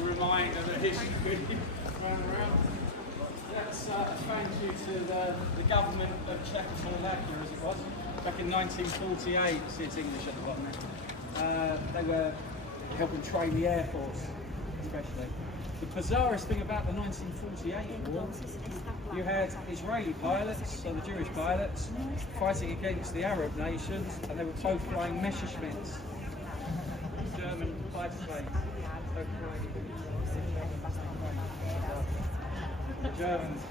a reminder of the history going around. That's thank you to the government of Czechoslovakia, as it was, back in 1948. See, it's English at the bottom there. They were helping train the Air Force, especially. The bizarrest thing about the 1948 war, you had Israeli pilots, so the Jewish pilots, fighting against the Arab nations, and they were both flying Messerschmitts, German fighter planes. The Germans.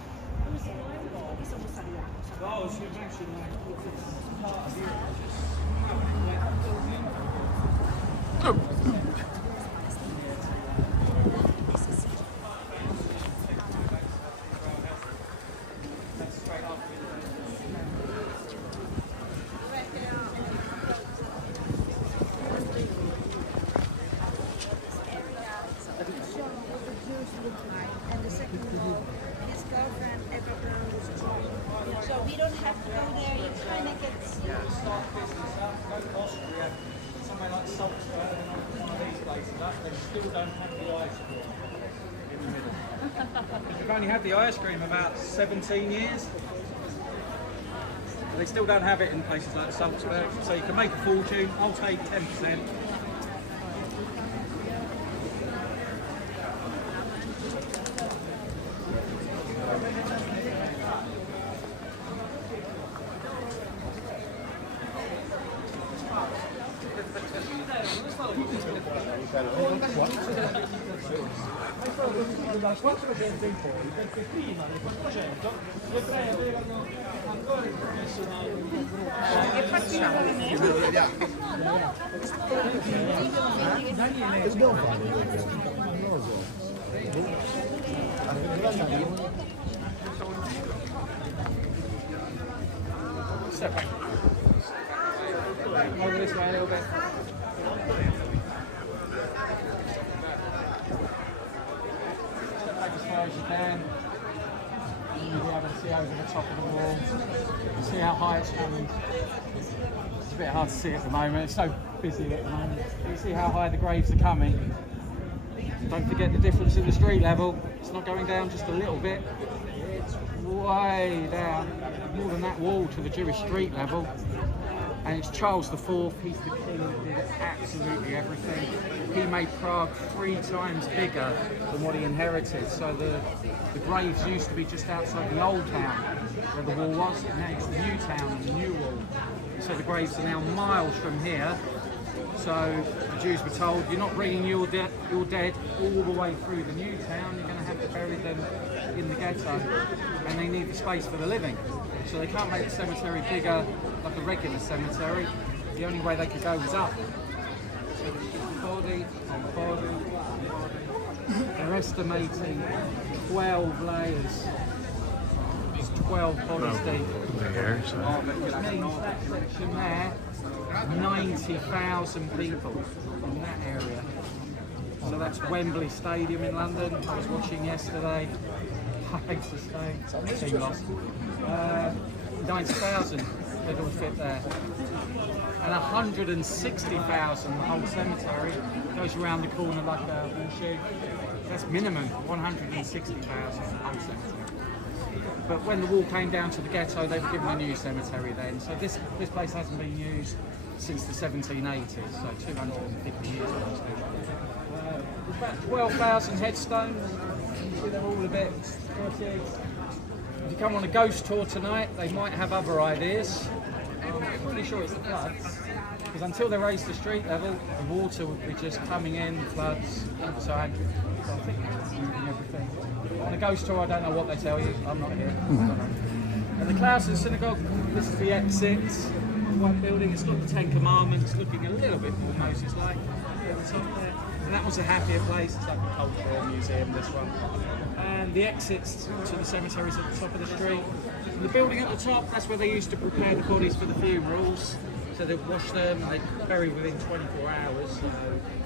Oh, as you mentioned, it's part of Europe. And the second of all, his girlfriend ever burned his job. So we don't have to go there, you kind of get... Start business up, go to Austria, somewhere like Salzburg, one of these places up, they still don't have the ice cream in the middle. We've only had the ice cream about 17 years. They still don't have it in places like Salzburg, so you can make a fortune. I'll take 10%. Dal 400 in poi, perché prima del 400 le prede erano ancora Che facciamo? Che dobbiamo fare? Non lo so. Step back. Over this way a little bit. Step back as far as you can. You'll be able to see over the top of the wall. See how high it's coming. It's a bit hard to see at the moment. It's so busy at the moment. You see how high the graves are coming. Don't forget the difference in the street level. It's not going down just a little bit. It's way down, more than that wall to the Jewish street level. And it's Charles IV, he's the king who did absolutely everything. He made Prague 3 times bigger than what he inherited. So the graves used to be just outside the old town where the wall was, and now it's the new town and the new wall. So the graves are now miles from here. So the Jews were told, you're not bringing your dead all the way through the new town, you're going to have to bury them in the ghetto, and they need the space for the living. So they can't make the cemetery bigger like a regular cemetery. The only way they could go was up. So there's just body on body on body. They're estimating 12 layers. It's 12 bodies deep. Which means that section there, 90,000 people in that area. So that's Wembley Stadium in London. I was watching yesterday. I hate to say, team lost. 90,000 they're going to fit there. And 160,000 the whole cemetery goes around the corner like a horseshoe. That's minimum 160,000 the whole cemetery. But when the wall came down to the ghetto, they were given a new cemetery then. So this place hasn't been used since the 1780s, so 250 years almost. There's about 12,000 headstones. You see they're all a bit pretty. If you come on a ghost tour tonight, they might have other ideas. I'm pretty sure it's the floods, because until they raise the street level, the water would be just coming in, the floods, inside. So I think it's moving everything. On a ghost tour, I don't know what they tell you. I'm not here. I don't know. And the Clausen Synagogue, this is the exit. The white building, it's got the 10 Commandments, looking a little bit more Moses-like at the top there. And that was a happier place. It's like a cultural museum, this one. And the exits to the cemeteries at the top of the street. And the building at the top, that's where they used to prepare the bodies for the funerals. So they'd wash them and they'd bury within 24 hours, so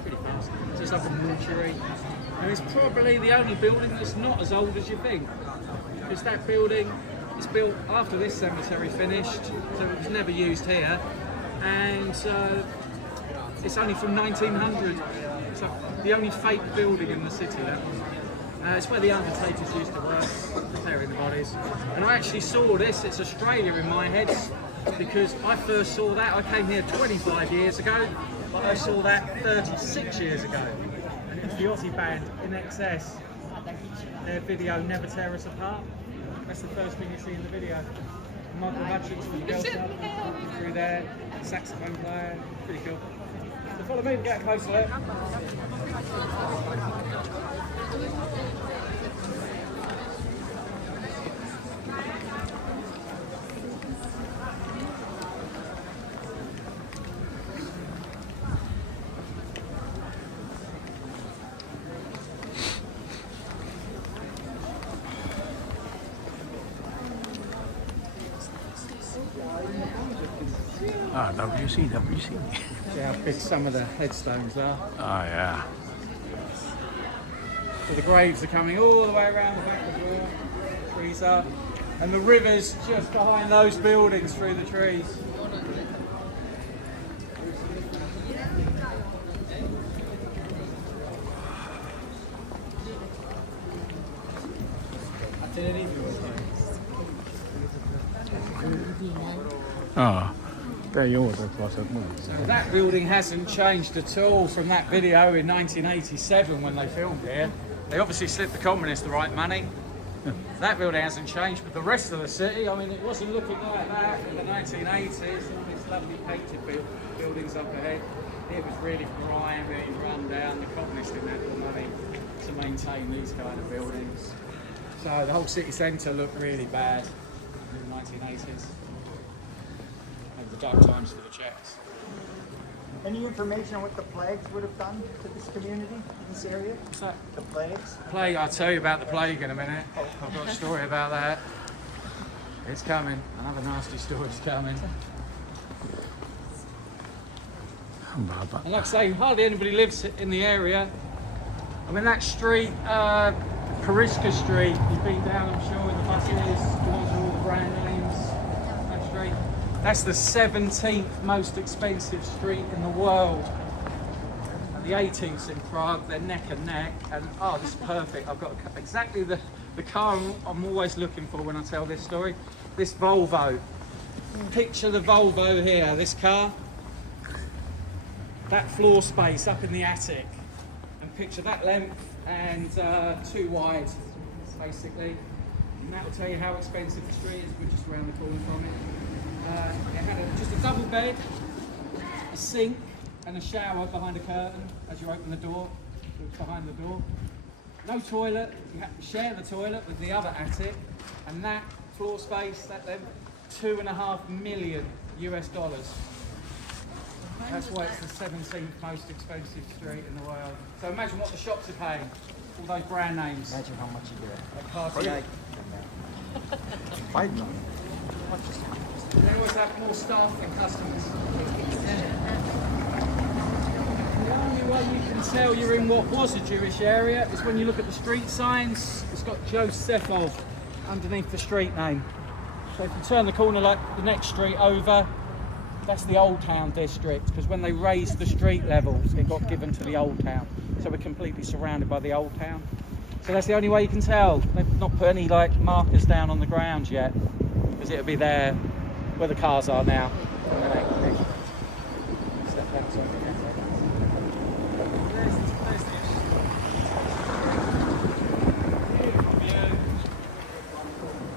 pretty fast. So it's like a mortuary. And it's probably the only building that's not as old as you think. Because that building is built after this cemetery finished, so it was never used here. And it's only from 1900. So the only fake building in the city. It's where the undertakers used to work, preparing the bodies. And I actually saw this, it's Australia in my head, because I first saw that, I came here 25 years ago, but I saw that 36 years ago. And it was the Aussie band In Excess, their video Never Tear Us Apart. That's the first thing you see in the video. Michael Hutchins from the Girls Club, through there, saxophone player, pretty cool. So follow me and get a closer look. Ah, WC. See how big some of the headstones are. Oh, yeah. So the graves are coming all the way around the back as well. Trees are. And the river's just behind those buildings through the trees. Ah, there you are, across that movie. So that building hasn't changed at all from that video in 1987 when they filmed here. They obviously slipped the communists the right money. That building hasn't changed, but the rest of the city, I mean, it wasn't looking like that in the 1980s. All these lovely painted buildings up ahead. It was really grimy, run down. The communists didn't have the money to maintain these kind of buildings. So the whole city centre looked really bad in the 1980s. The dark times for the Czechs. Any information on what the plagues would have done to this community, this area? What's that? The plagues? Plague, I'll tell you about the plague in a minute. I've got a story about that. It's coming. Another nasty story's coming. And like I say, hardly anybody lives in the area. I mean, that street, Parishka Street, you've been down, I'm sure, in the buses, the ones with all the brand names, that street. That's the 17th most expensive street in the world. And the 18th in Prague, they're neck and neck. And oh, this is perfect. I've got exactly the car I'm always looking for when I tell this story. This Volvo. Picture the Volvo here, this car. That floor space up in the attic. And picture that length and 2 wide, basically. And that will tell you how expensive the street is. We're just around the corner from it. It had just a double bed, a sink and a shower behind a curtain as you open the door, behind the door. No toilet, you had to share the toilet with the other attic, and that floor space, that length, $2.5 million US. That's why it's the 17th most expensive street in the world. So imagine what the shops are paying, all those brand names. Imagine how much you get. Like Cartier. $5 million. And they always have more staff than customers. The only way you can tell you're in what was a Jewish area is when you look at the street signs. It's got Josefov underneath the street name. So if you turn the corner like the next street over, that's the Old Town district, because when they raised the street levels, it got given to the Old Town. So we're completely surrounded by the Old Town. So that's the only way you can tell. They've not put any like markers down on the ground yet, because it'll be there where the cars are now.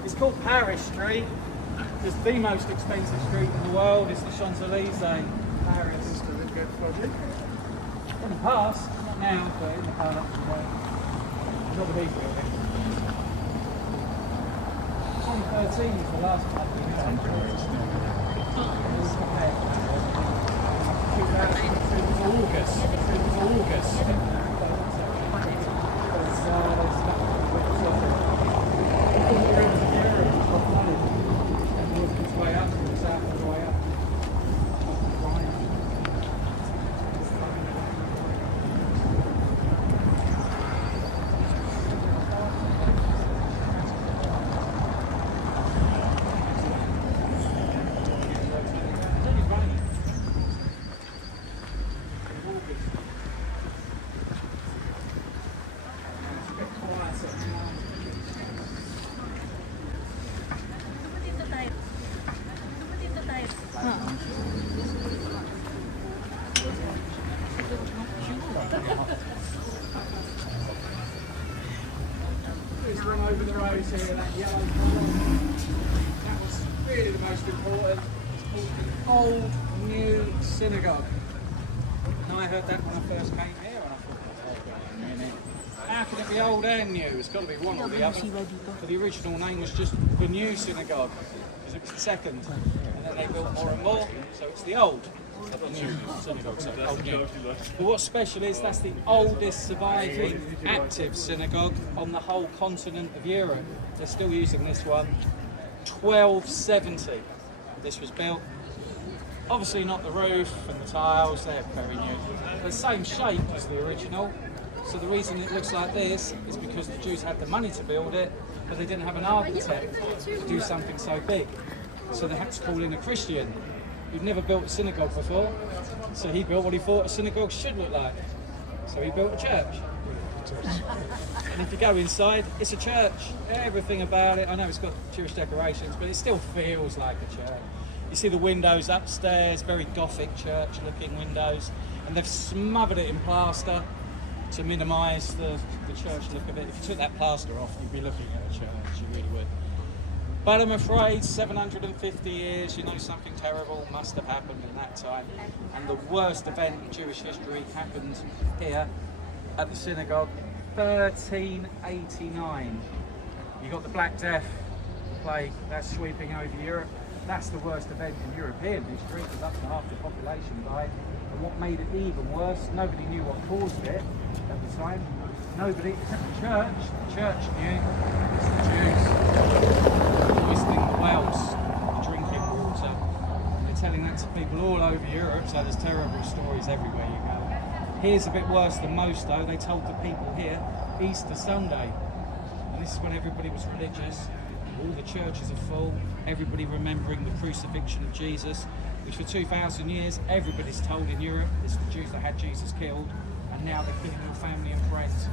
It's called Paris Street. It's the most expensive street in the world. It's the Champs-Élysées, Paris. In the past, not now, but in the past, not the big building. 2013 was the last one. 2013. over the road here, that yellow column. That was really the most important. It's called the Old New Synagogue. And I heard that when I first came here, and I thought, wait a minute, how can it be old and new? It's got to be one or the other. So the original name was just the New Synagogue, because it was the second. And then they built more and more, so it's the old. The new synagogue, so old new. But what's special is that's the oldest surviving active synagogue on the whole continent of Europe. They're still using this one. 1270 this was built. Obviously not the roof and the tiles, they're very new. The same shape as the original. So the reason it looks like this is because the Jews had the money to build it, but they didn't have an architect to do something so big. So they had to call in a Christian who'd never built a synagogue before. So he built what he thought a synagogue should look like. So he built a church. And if you go inside, it's a church. Everything about it, I know it's got Jewish decorations, but it still feels like a church. You see the windows upstairs, very Gothic church-looking windows, and they've smothered it in plaster to minimise the church look of it. If you took that plaster off, you'd be looking at a church, you really would. But I'm afraid 750 years, you know, something terrible must have happened in that time. And the worst event in Jewish history happened here at the synagogue, 1389. You got the Black Death, the plague, that's sweeping over Europe. That's the worst event in European history, because up to half the population died. And what made it even worse, nobody knew what caused it at the time. Nobody, except the church. The church knew. It's the Jews poisoning the wells, the drinking water. And they're telling that to people all over Europe, so there's terrible stories everywhere you go. Here's a bit worse than most though. They told the people here, Easter Sunday. And this is when everybody was religious. All the churches are full, everybody remembering the crucifixion of Jesus, which for 2,000 years everybody's told in Europe it's the Jews that had Jesus killed, and now they're killing your family and friends. So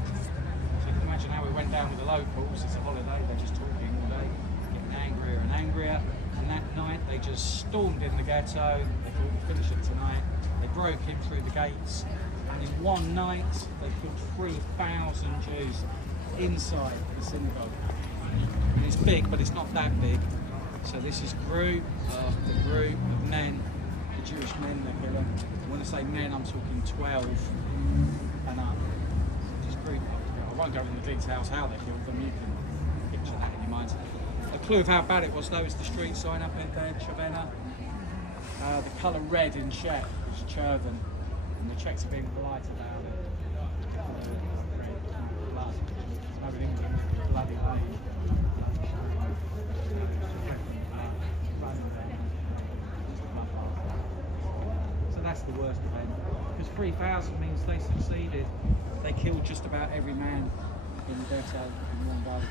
you can imagine how it went down with the locals. It's a holiday, they're just talking all day, getting angrier and angrier, and that night they just stormed in the ghetto. They thought we'd finish it tonight. They broke in through the gates, and in one night they killed 3,000 Jews inside the synagogue. And it's big, but it's not that big. So this is group after group of men, the Jewish men they're killing. When I say men, I'm talking 12 and up. Just group after group. I won't go into the details how they killed them, you can picture that in your mind. A clue of how bad it was though is the street sign up in there, Chavena. The colour red in Czech is Cherven, and the Czechs are being polite about it. Blood. It's no England, bloody name. So that's the worst event. Because 3,000 means they succeeded. They killed just about every man in the ghetto in one go.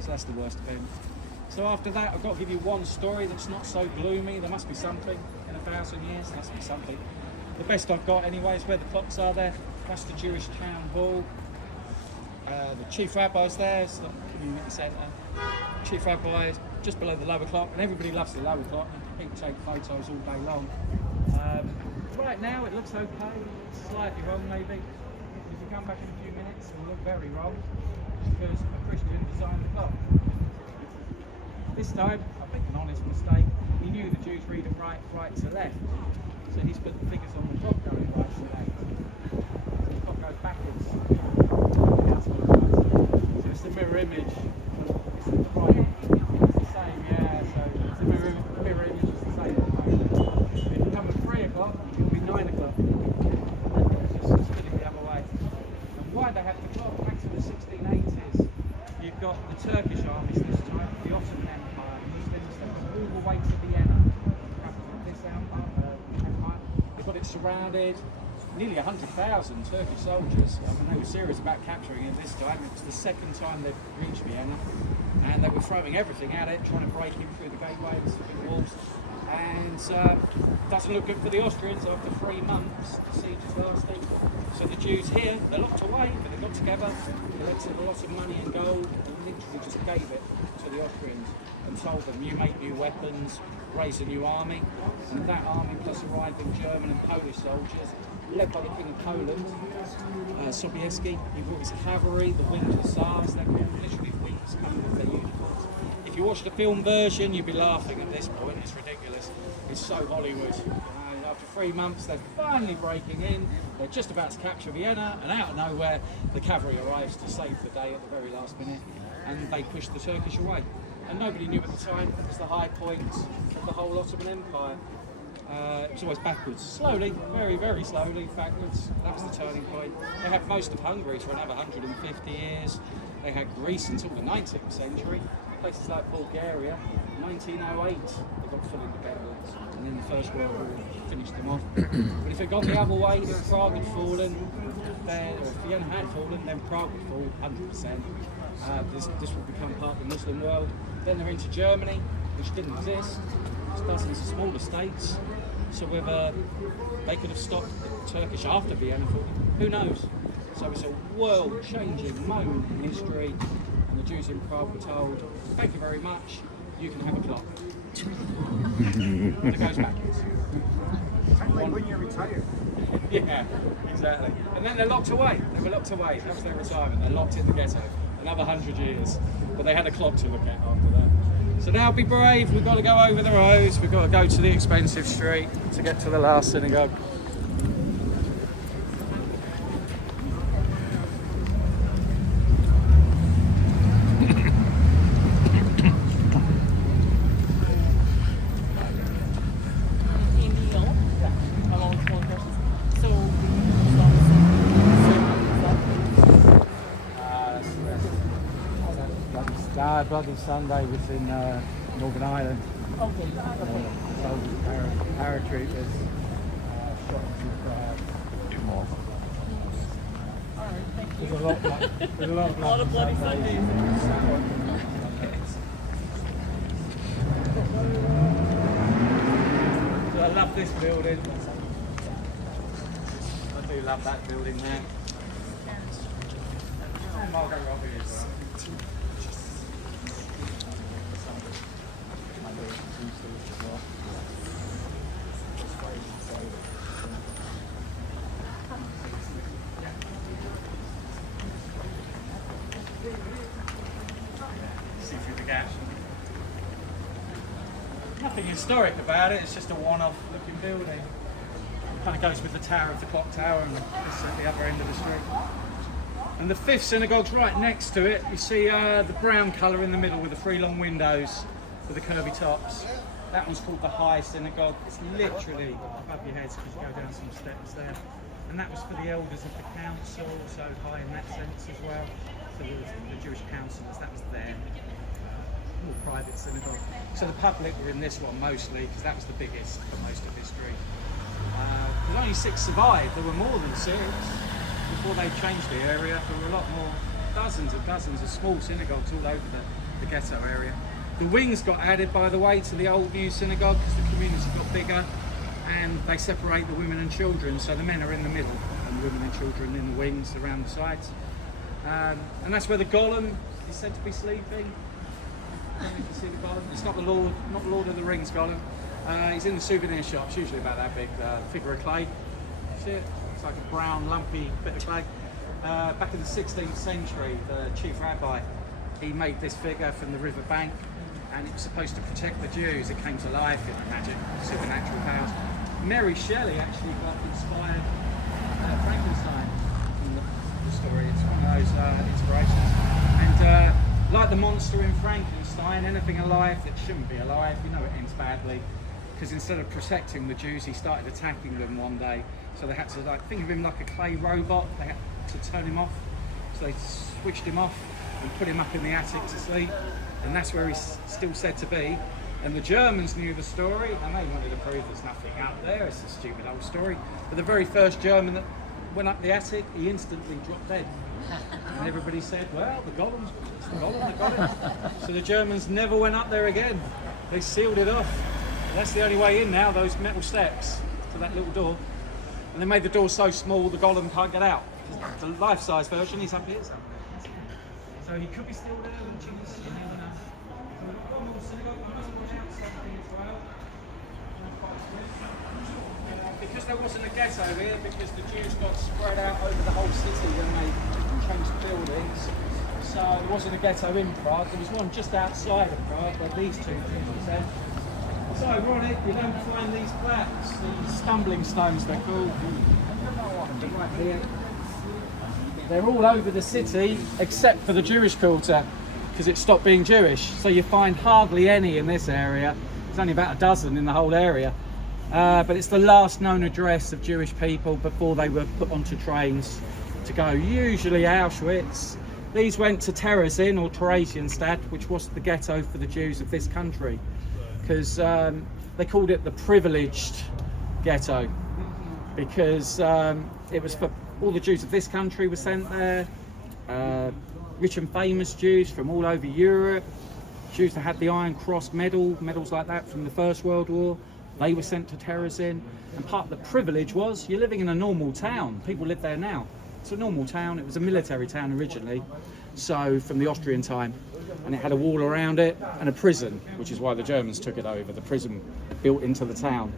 So that's the worst event. So after that, I've got to give you one story that's not so gloomy. There must be something in 1,000 years. There must be something. The best I've got anyway is where the clocks are there. That's the Jewish town hall. The chief rabbi's there, it's the community centre. Chief rabbi is just below the lower clock, and everybody loves the lower clock. People take photos all day long. Right now it looks okay, it's slightly wrong maybe. If you come back in a few minutes, it will look very wrong, because a Christian designed the clock. This time, I think an honest mistake, he knew the Jews read it right to left. So he's put the figures on the clock going right to left. So the clock goes backwards. So it's the mirror image. It's the right. It's the same, yeah. So it's the mirror image is the same. If you come at 3 o'clock, it'll be 9 o'clock. It's just spinning the other way. And why they have the clock back to the 1680s? You've got the Turkish armies this time, the Ottoman Empire, Muslims, they've gone all the way to Vienna, capital of this empire. They've got it surrounded. Nearly 100,000 Turkish soldiers. I mean, they were serious about capturing it this time. It was the second time they've reached Vienna, and they were throwing everything at it, trying to break in through the gateways, through the walls. And doesn't look good for the Austrians after 3 months. The siege is lasting. So the Jews here, they're locked away, but they got together, collected a lot of money and gold, and literally just gave it to the Austrians and told them, you make new weapons, raise a new army. And that army, plus arriving German and Polish soldiers, led by the King of Poland, Sobieski, he brought his cavalry, the winged hussars, they were literally weak It's kind of their uniforms. If you watch the film version, you'd be laughing at this point. It's ridiculous. It's so Hollywood. After 3 months, they're finally breaking in. They're just about to capture Vienna, and out of nowhere, the cavalry arrives to save the day at the very last minute, and they push the Turkish away. And nobody knew at the time it was the high point of the whole Ottoman Empire. It was always backwards, slowly, very, very slowly backwards. That was the turning point. They had most of Hungary for another 150 years. They had Greece until the 19th century. Places like Bulgaria, 1908, they got full independence. And then the First World War finished them off. But if it gone the other way, if Prague had fallen, or if Vienna had fallen, then Prague would fall 100%. This would become part of the Muslim world. Then they're into Germany, which didn't exist. There's dozens of smaller states. So whether they could have stopped the Turkish after Vienna falling, who knows? So it's a world-changing moment in history. And the Jews in Prague were told, thank you very much, you can have a clock. And it goes backwards. Kind of like when you're retired. Yeah, exactly. And then they're locked away. They were locked away. That was their retirement. They're locked in the ghetto. Another 100 years. But they had a clock to look at after that. So now be brave. We've got to go over the roads. We've got to go to the expensive street to get to the last synagogue. Bloody Sunday was in Northern Ireland. Okay. Paratroopers shot There's a lot of Bloody Sundays. I love this building. I do love that building there. And Margot Robbie as well. See through the gap. Nothing historic about it, it's just a one-off looking building. Kind of goes with the tower of the clock tower and this at the other end of the street. And the fifth synagogue's right next to it. You see the brown colour in the middle with the 3 long windows with the curvy tops. That one's called the High Synagogue. It's literally above your heads because you go down some steps there. And that was for the elders of the council, so high in that sense as well. So the Jewish councillors, that was their more private synagogue. So the public were in this one mostly because that was the biggest for most of history. There's only 6 survived. There were more than 6 before they changed the area. There were a lot more, dozens of small synagogues all over the ghetto area. The wings got added, by the way, to the old new synagogue because the community got bigger, and they separate the women and children, so the men are in the middle and the women and children in the wings around the sides. And that's where the golem is said to be sleeping. I don't know if you can see the golem. It's not the Lord of the Rings golem. He's in the souvenir shops, usually about that big, figure of clay. See it? It's like a brown, lumpy bit of clay. Back in the 16th century, the chief rabbi, he made this figure from the river bank, and it was supposed to protect the Jews. It came to life in magic, supernatural powers. Mary Shelley actually got inspired Frankenstein from the story. It's one of those inspirations. And like the monster in Frankenstein, anything alive that shouldn't be alive, you know it ends badly. Because instead of protecting the Jews, he started attacking them one day. So they had to think of him like a clay robot. They had to turn him off. So they switched him off and put him up in the attic to sleep. And that's where he's still said to be. And the Germans knew the story, and they wanted to prove there's nothing out there. It's a stupid old story. But the very first German that went up the attic, he instantly dropped dead. And everybody said, well, it's the golem that got him. So the Germans never went up there again. They sealed it off. That's the only way in now, those metal steps to that little door. And they made the door so small the golem can't get out. The life-size version is up here somewhere. So he could be still there, you never know. So we've got one more synagogue, another one outside here as well. Because there wasn't a ghetto here, because the Jews got spread out over the whole city when they changed the buildings, So there wasn't a ghetto in Prague. There was one just outside of Prague where these two Jews were sent. It's ironic you don't find these plaques, these stumbling stones they're called. Right here. They're all over the city except for the Jewish quarter because it stopped being Jewish. So you find hardly any in this area. There's only about a dozen in the whole area. But it's the last known address of Jewish people before they were put onto trains to go. Usually Auschwitz. These went to Terezin or Theresienstadt, which was the ghetto for the Jews of this country, because they called it the privileged ghetto, because it was for all the Jews of this country were sent there, rich and famous Jews from all over Europe, Jews that had the Iron Cross medals like that from the First World War, they were sent to Terezin. And part of the privilege was you're living in a normal town. People live there now. It's a normal town. It was a military town originally, so from the Austrian time, and it had a wall around it and a prison, which is why the Germans took it over. The prison built into the town,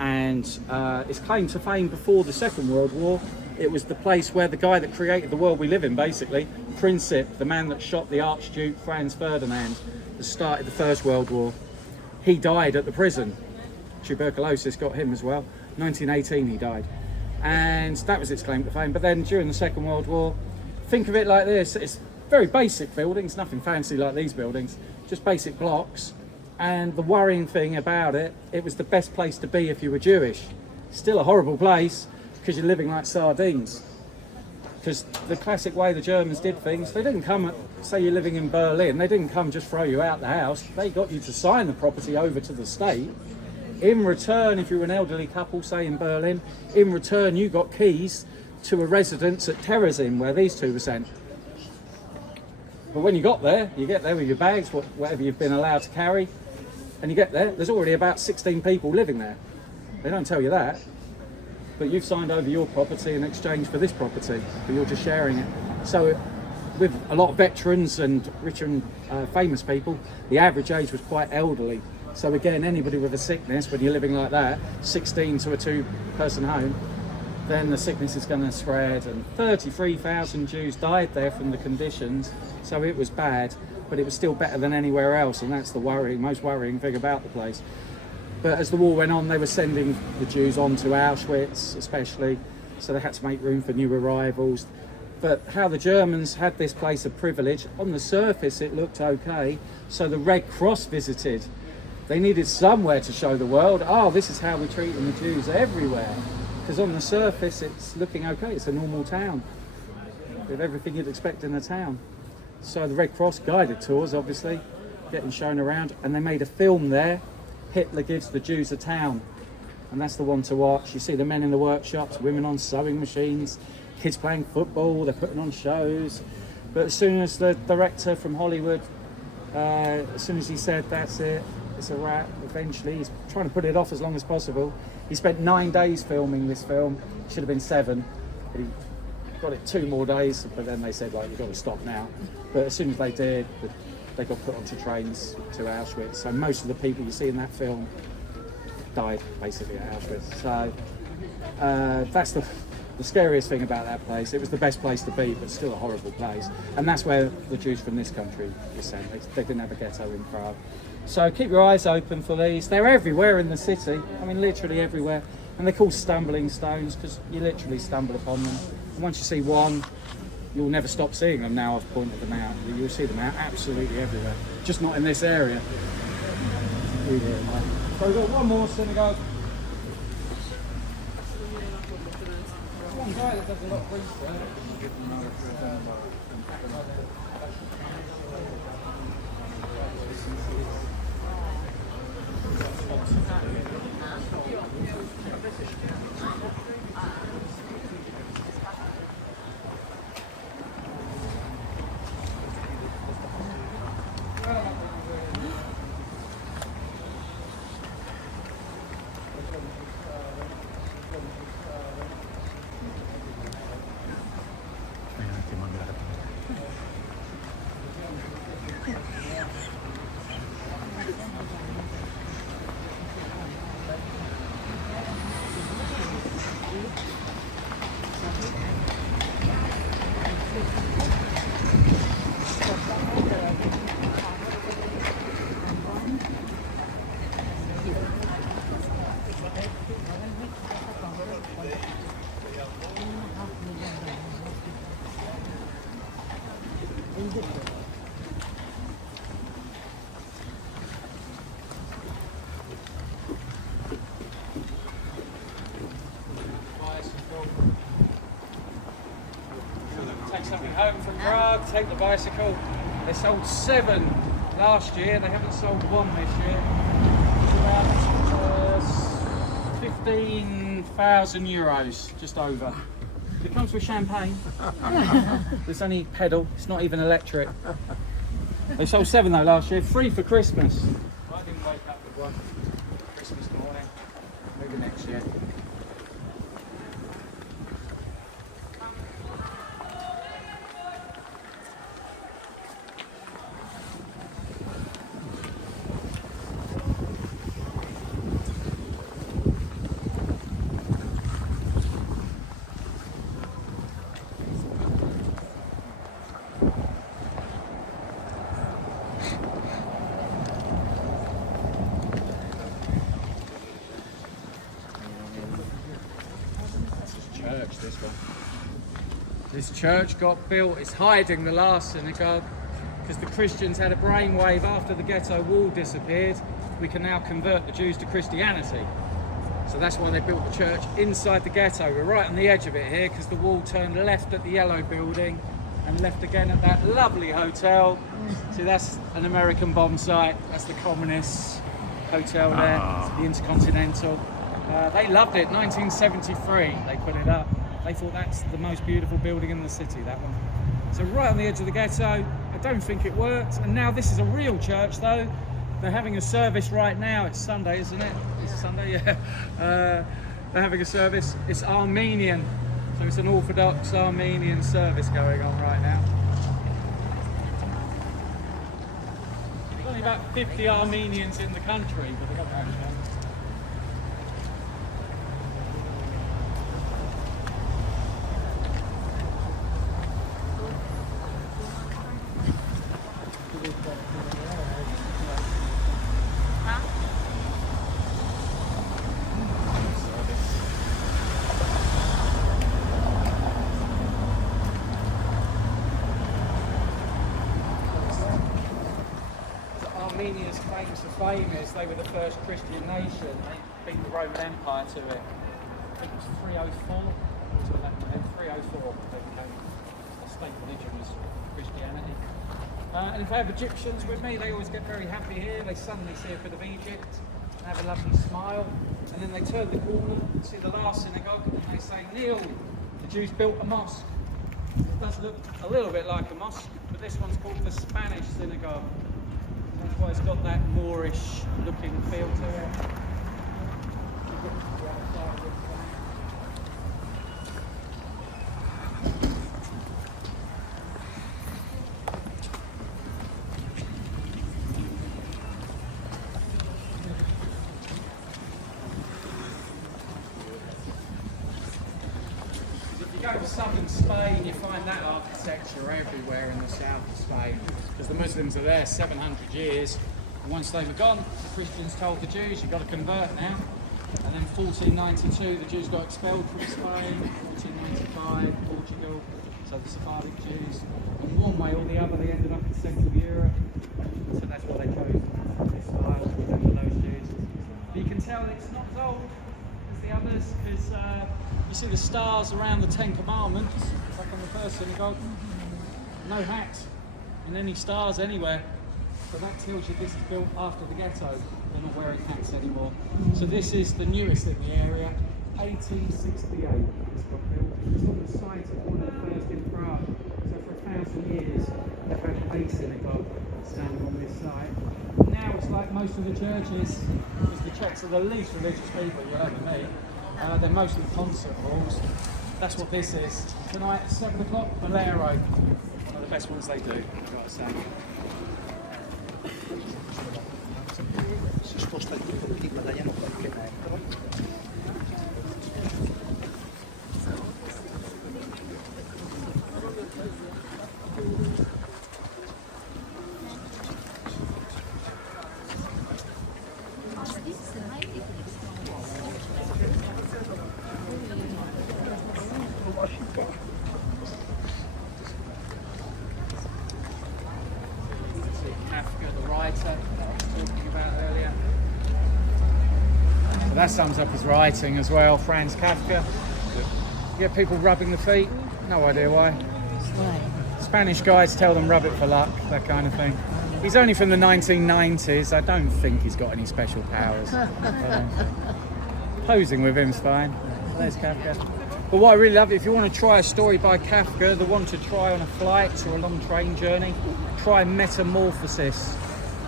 and its claim to fame before the Second World War, it was the place where the guy that created the world we live in, basically, Princip, the man that shot the Archduke Franz Ferdinand, that started the First World War, he died at the prison. Tuberculosis got him as well. 1918 he died. And that was its claim to fame. But then during the Second World War, think of it like this. It's very basic buildings, nothing fancy like these buildings, just basic blocks. And the worrying thing about it, it was the best place to be if you were Jewish. Still a horrible place because you're living like sardines. Because the classic way the Germans did things, they didn't come, say you're living in Berlin, they didn't come just throw you out the house. They got you to sign the property over to the state. In return, if you were an elderly couple, say in Berlin, in return you got keys to a residence at Terezin, where these two were sent. But when you got there, you get there with your bags, whatever you've been allowed to carry, and you get there, there's already about 16 people living there. They don't tell you that, but you've signed over your property in exchange for this property, but you're just sharing it. So with a lot of veterans and rich and famous people, the average age was quite elderly. So again, anybody with a sickness, when you're living like that, 16 to a 2-person home, then the sickness is going to spread. And 33,000 Jews died there from the conditions, so it was bad, but it was still better than anywhere else, and that's the most worrying thing about the place. But as the war went on, they were sending the Jews on to Auschwitz, especially, so they had to make room for new arrivals. But how the Germans had this place of privilege, on the surface it looked okay, so the Red Cross visited. They needed somewhere to show the world, oh, this is how we're treating the Jews everywhere. Because on the surface, it's looking okay. It's a normal town with everything you'd expect in a town. So the Red Cross guided tours, obviously, getting shown around. And they made a film there, Hitler Gives the Jews a Town. And that's the one to watch. You see the men in the workshops, women on sewing machines, kids playing football, they're putting on shows. But as soon as the director from Hollywood, as soon as he said, that's it, it's a wrap, eventually, he's trying to put it off as long as possible. He spent 9 days filming this film. Should have been 7, but he got it 2 more days, but then they said, like, you've got to stop now. But as soon as they did, they got put onto trains to Auschwitz. So most of the people you see in that film died, basically, at Auschwitz. So that's the scariest thing about that place. It was the best place to be, but still a horrible place. And that's where the Jews from this country were sent. They didn't have a ghetto in Prague. So keep your eyes open for these. They're everywhere in the city. I mean, literally everywhere. And they're called stumbling stones because you literally stumble upon them. And once you see one, you'll never stop seeing them now I've pointed them out. You'll see them out absolutely everywhere. Just not in this area. So we've got one more synagogue. One guy that does a lot of research. Take something home from Prague, take the bicycle. They sold 7 last year, they haven't sold 1 this year. It's about 15,000 euros, just over. It comes with champagne. It's only pedal, it's not even electric. They sold 7 though last year, 3 for Christmas. I didn't wake up with one Christmas morning, maybe next year. This one. This church got built, it's hiding the last synagogue because the Christians had a brainwave after the ghetto wall disappeared. We can now convert the Jews to Christianity. So that's why they built the church inside the ghetto. We're right on the edge of it here because the wall turned left at the yellow building and left again at that lovely hotel. See, that's an American bomb site. That's the communist hotel there, the Intercontinental. They loved it, 1973 they put it up. They thought that's the most beautiful building in the city, that one. So right on the edge of the ghetto, I don't think it worked. And now this is a real church though. They're having a service right now. It's Sunday, isn't it? It's Sunday, yeah. They're having a service. It's Armenian. So it's an Orthodox Armenian service going on right now. There's only about 50 Armenians in the country, but they've got that show. Armenia's claim to fame is they were the first Christian nation. They beat the Roman Empire to it. I think it was 304. 304 they became a state religion was Christianity. And if I have Egyptians with me, they always get very happy here. They suddenly see a bit of Egypt, and have a lovely smile, and then they turn the corner, see the last synagogue, and they say, "Kneel." The Jews built a mosque. It does look a little bit like a mosque, but this one's called the Spanish synagogue. That's why it's got that Moorish looking feel to it. If you go to southern Spain, you find that architecture everywhere in the south of Spain, because the Muslims are there 700 years. And once they were gone, the Christians told the Jews, you've got to convert now. And then 1492, the Jews got expelled from Spain. 1495, Portugal, so the Sephardic Jews. In one way or the other, they ended up in Central Europe. So that's why they chose this style for those Jews. But you can tell it's not as old as the others, because you see the stars around the 10 Commandments, like on the first synagogue. No hats and any stars anywhere. So that tells you this is built after the ghetto. They're not wearing hats anymore. So this is the newest in the area. 1868 it's got built. It's on the site of one of the first in Prague. So for 1,000 years they've had a synagogue standing on this site. Now it's like most of the churches, because the Czechs are the least religious people you'll ever meet. They're mostly concert halls. That's what this is. Tonight at 7 o'clock, Bolero. One of the best ones they do, I've got to say. Si sposta il tipo di guadagnano qualche metro. writer that I was talking about earlier. So that sums up his writing as well, Franz Kafka. You get people rubbing the feet, no idea why. Spanish guys tell them rub it for luck, that kind of thing. He's only from the 1990s, I don't think he's got any special powers. Posing with him's fine. There's Kafka. But what I really love, if you want to try a story by Kafka, the one to try on a flight or a long train journey, try Metamorphosis.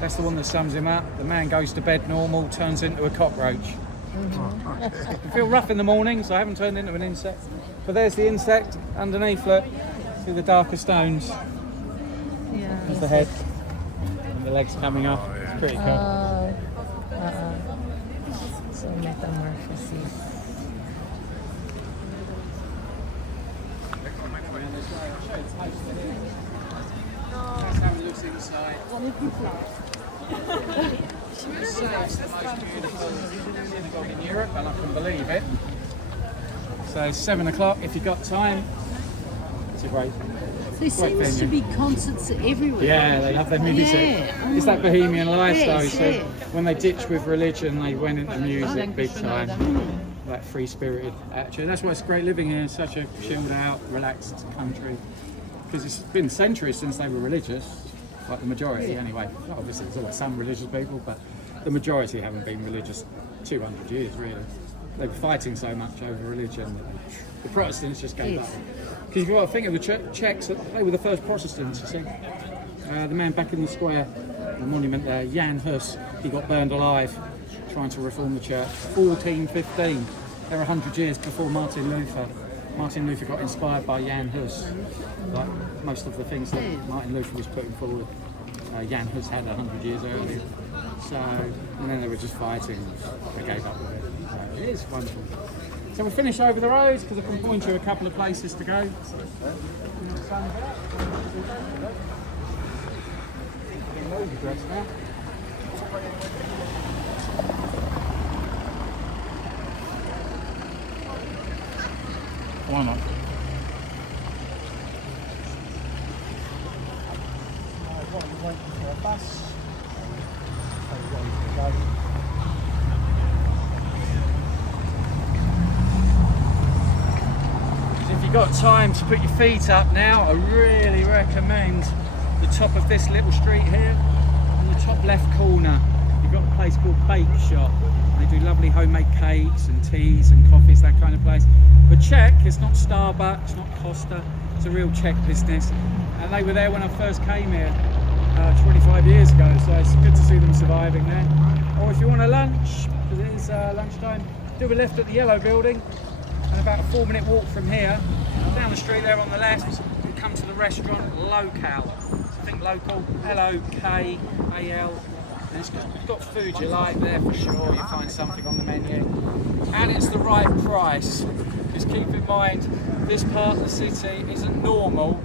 That's the one that sums him up. The man goes to bed normal, turns into a cockroach. I feel rough in the morning, so I haven't turned into an insect. But there's the insect underneath, look. See the darker stones. Yeah. There's the head. And the legs coming up. It's pretty cool. So metamorphosis. That's how it looks inside. It's the most beautiful synagogue in Europe, and I can believe it. So it's 7 o'clock if you've got time. It's a great. There seems to be concerts everywhere. Yeah, they love their music. Yeah. It's that bohemian lifestyle. Yes, So yeah. when they ditched with religion, they went into music big time. That free-spirited attitude. That's why it's great living here in such a chilled out, relaxed country. Because it's been centuries since they were religious, like the majority anyway. Obviously there's always some religious people, but the majority haven't been religious 200 years really. They were fighting so much over religion that the Protestants just gave up. Because you've got to think of the Czechs, they were the first Protestants, you see. The man back in the square, the monument there, Jan Hus, he got burned alive trying to reform the church. 1415, they're 100 years before Martin Luther. Martin Luther got inspired by Jan Hus, like most of the things that Martin Luther was putting forward. Jan Hus had 100 years earlier. So, and then they were just fighting, they gave up with it. So it is wonderful. So we'll finish over the road because I can point you a couple of places to go. Why not? Waiting for a bus. If you've got time to put your feet up now, I really recommend the top of this little street here. In the top left corner, you've got a place called Bake Shop. They do lovely homemade cakes and teas and coffees, that kind of place. But Czech, it's not Starbucks, not Costa, it's a real Czech business. And they were there when I first came here 25 years ago, so it's good to see them surviving there. Or if you want a lunch, because it is lunchtime, do a left at the yellow building, and about a 4-minute walk from here, down the street there on the left, you come to the restaurant Locale. So think local, L-O-K-A-L. And it's got food you like there for sure, you find something on the menu. And it's the right price, because keep in mind, this part of the city isn't normal.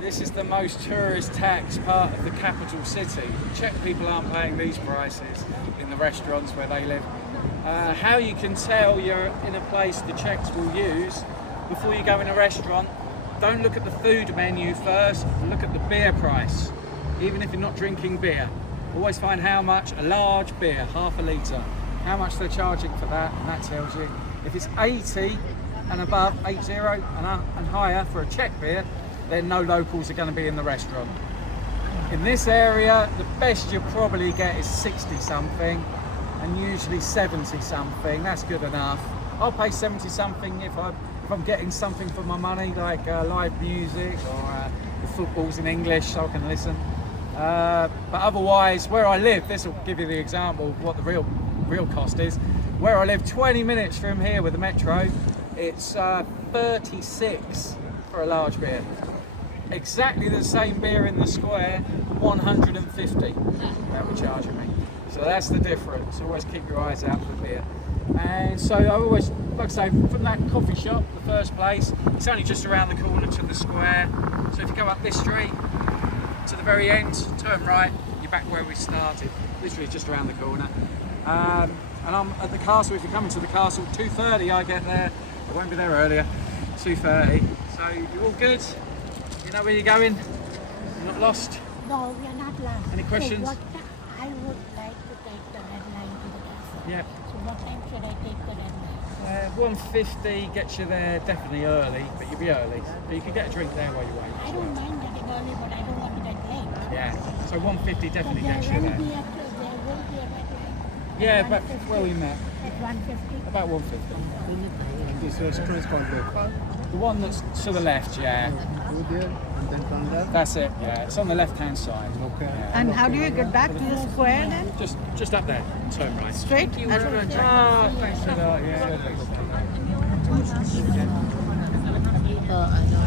This is the most tourist taxed part of the capital city. Czech people aren't paying these prices in the restaurants where they live. How you can tell you're in a place the Czechs will use, before you go in a restaurant, don't look at the food menu first, look at the beer price. Even if you're not drinking beer, always find how much a large beer, half a litre, how much they're charging for that, and that tells you. If it's 80 and above, 80 and higher for a Czech beer, then no locals are going to be in the restaurant. In this area, the best you'll probably get is 60 something, and usually 70 something. That's good enough. I'll pay 70 something if I'm getting something for my money, like live music or the football's in English so I can listen. But otherwise, where I live, this will give you the example of what the real cost is. Where I live, 20 minutes from here with the metro, it's 36 for a large beer. Exactly the same beer in the square, 150 they were charging me. So that's the difference. Always keep your eyes out for beer. And so I always, like I say, from that coffee shop, the first place, it's only just around the corner to the square. So if you go up this street to the very end, turn right, you're back where we started. Literally just around the corner. And I'm at the castle. If you're coming to the castle, 2:30 I get there. I won't be there earlier. 2:30. So you're all good. You know where you're going? You're not lost? No, we are not lost. Any questions? I would like to take the red line to the castle. Yeah. So what time should I take the red line? 1:50 gets you there definitely early, but you'll be early. But you can get a drink there while you wait. I don't mind getting early, but I don't want to get late. Yeah. So 1:50 But definitely there gets you will there. be a red line. Yeah, At but 1:50. where we met. At 1:50. About 1:50. This restaurant is called breakfast. The one that's to the left, yeah. Go there and then turn left. That's it, yeah. It's on the left-hand side. Okay. Yeah. And how do you get back to the square then? Just up there. Turn right. Straight? Oh, thanks for that. Yeah. I know.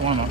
Why not?